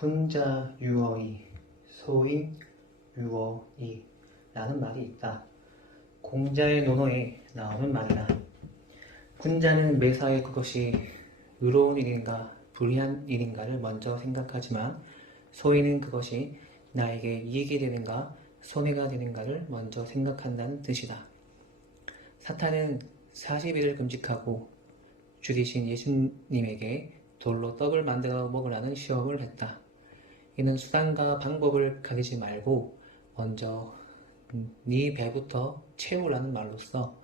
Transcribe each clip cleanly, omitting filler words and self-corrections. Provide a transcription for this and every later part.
군자 유어이, 소인 유어이 라는 말이 있다. 공자의 논어에 나오는 말이다. 군자는 매사에 그것이 의로운 일인가 불의한 일인가를 먼저 생각하지만 소인은 그것이 나에게 이익이 되는가 손해가 되는가를 먼저 생각한다는 뜻이다. 사탄은 40일을 금식하고 주 되신 예수님에게 돌로 떡을 만들어 먹으라는 시험을 했다. 이는 수단과 방법을 가리지 말고 먼저 네 배부터 채우라는 말로써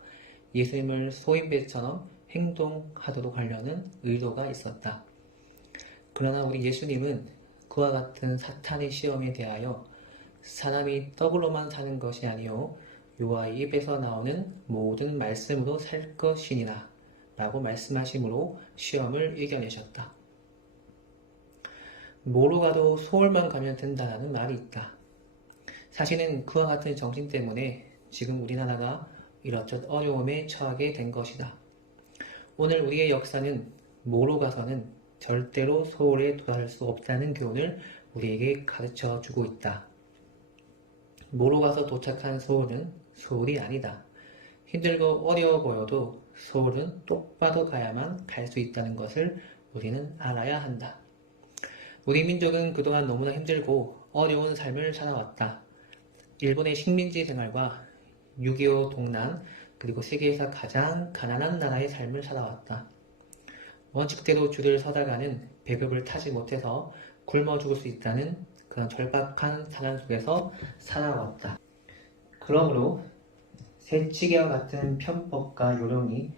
예수님을 소인배처럼 행동하도록 하려는 의도가 있었다. 그러나 우리 예수님은 그와 같은 사탄의 시험에 대하여 사람이 떡으로만 사는 것이 아니요 여호와의 입에서 나오는 모든 말씀으로 살 것이니라 라고 말씀하심으로 시험을 이겨내셨다. 뭐로 가도 서울만 가면 된다는 말이 있다. 사실은 그와 같은 정신 때문에 지금 우리나라가 이렇듯 어려움에 처하게 된 것이다. 오늘 우리의 역사는 뭐로 가서는 절대로 서울에 도달할 수 없다는 교훈을 우리에게 가르쳐 주고 있다. 뭐로 가서 도착한 서울은 서울이 아니다. 힘들고 어려워 보여도 서울은 똑바로 가야만 갈 수 있다는 것을 우리는 알아야 한다. 우리 민족은 그동안 너무나 힘들고 어려운 삶을 살아왔다. 일본의 식민지 생활과 6.25 동란 그리고 세계에서 가장 가난한 나라의 삶을 살아왔다. 원칙대로 줄을 서다가는 배급을 타지 못해서 굶어 죽을 수 있다는 그런 절박한 상황 속에서 살아왔다. 그러므로 세치기와 같은 편법과 요령이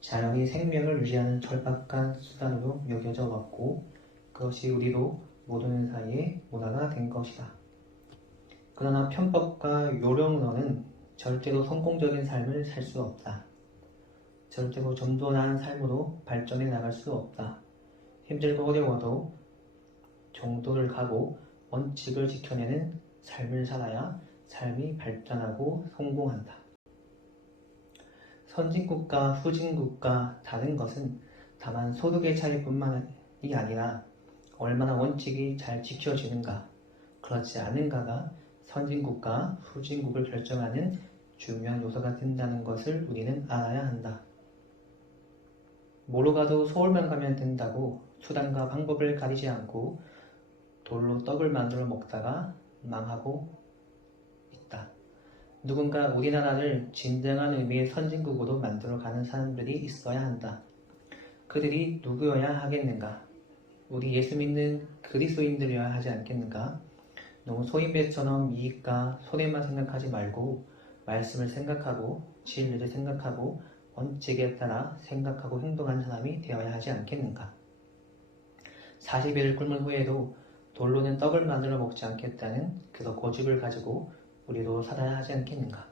자연히 생명을 유지하는 절박한 수단으로 여겨져 왔고 그것이 우리도 모르는 사이에 문화가 된 것이다. 그러나 편법과 요령으로는 절대로 성공적인 삶을 살 수 없다. 절대로 좀 더 나은 삶으로 발전해 나갈 수 없다. 힘들고 어려워도 정도를 가고 원칙을 지켜내는 삶을 살아야 삶이 발전하고 성공한다. 선진국과 후진국과 다른 것은 다만 소득의 차이뿐만이 아니라 얼마나 원칙이 잘 지켜지는가, 그렇지 않은가가 선진국과 후진국을 결정하는 중요한 요소가 된다는 것을 우리는 알아야 한다. 뭐로 가도 서울만 가면 된다고 수단과 방법을 가리지 않고 돌로 떡을 만들어 먹다가 망하고 있다. 누군가 우리나라를 진정한 의미의 선진국으로 만들어 가는 사람들이 있어야 한다. 그들이 누구여야 하겠는가? 우리 예수 믿는 그리스도인들이어야 하지 않겠는가? 너무 소인배처럼 이익과 손해만 생각하지 말고 말씀을 생각하고 진리를 생각하고 원칙에 따라 생각하고 행동하는 사람이 되어야 하지 않겠는가? 40일을 굶은 후에도 돌로는 떡을 만들어 먹지 않겠다는 그런 고집을 가지고 우리도 살아야 하지 않겠는가?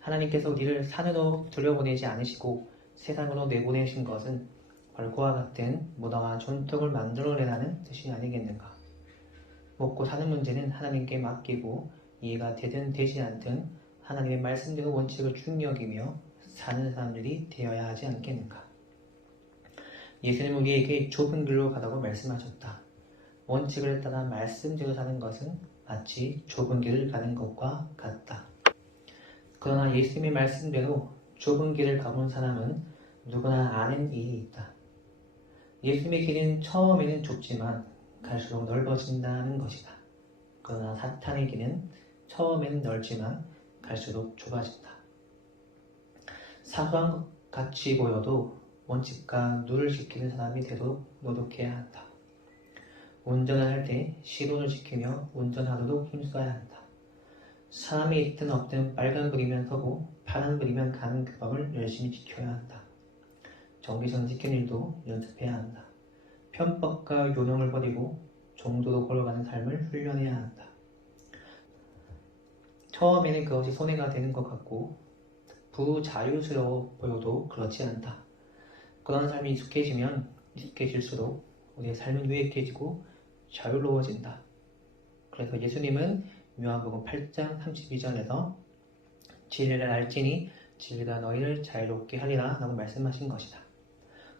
하나님께서 우리를 산으로 들여보내지 않으시고 세상으로 내보내신 것은 바로 그와 같은 문화와 전통을 만들어내라는 뜻이 아니겠는가? 먹고 사는 문제는 하나님께 맡기고 이해가 되든 되지 않든 하나님의 말씀대로 원칙을 중히 여기며 사는 사람들이 되어야 하지 않겠는가? 예수님은 우리에게 좁은 길로 가라고 말씀하셨다. 원칙을 따라 말씀대로 사는 것은 마치 좁은 길을 가는 것과 같다. 그러나 예수님의 말씀대로 좁은 길을 가본 사람은 누구나 아는 일이 있다. 예수님의 길은 처음에는 좁지만 갈수록 넓어진다는 것이다. 그러나 사탄의 길은 처음에는 넓지만 갈수록 좁아진다. 사소한 것 같이 보여도 원칙과 룰을 지키는 사람이 되도록 노력해야 한다. 운전을 할 때 시론을 지키며 운전하도록 힘써야 한다. 사람이 있든 없든 빨간불이면 서고 파란불이면 가는 그 법을 열심히 지켜야 한다. 정기전 지키는 일도 연습해야 한다. 편법과 요령을 버리고 정도로 걸어가는 삶을 훈련해야 한다. 처음에는 그것이 손해가 되는 것 같고 부자유스러워 보여도 그렇지 않다. 그런 삶이 익숙해질수록 우리의 삶은 유익해지고 자유로워진다. 그래서 예수님은 요한복음 8장 32절에서 진리를 알지니 진리가 너희를 자유롭게 하리라 라고 말씀하신 것이다.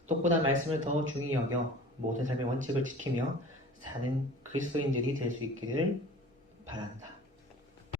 똑보다 말씀을 더 중히 여겨 모든 삶의 원칙을 지키며 사는 그리스도인들이 될 수 있기를 바란다.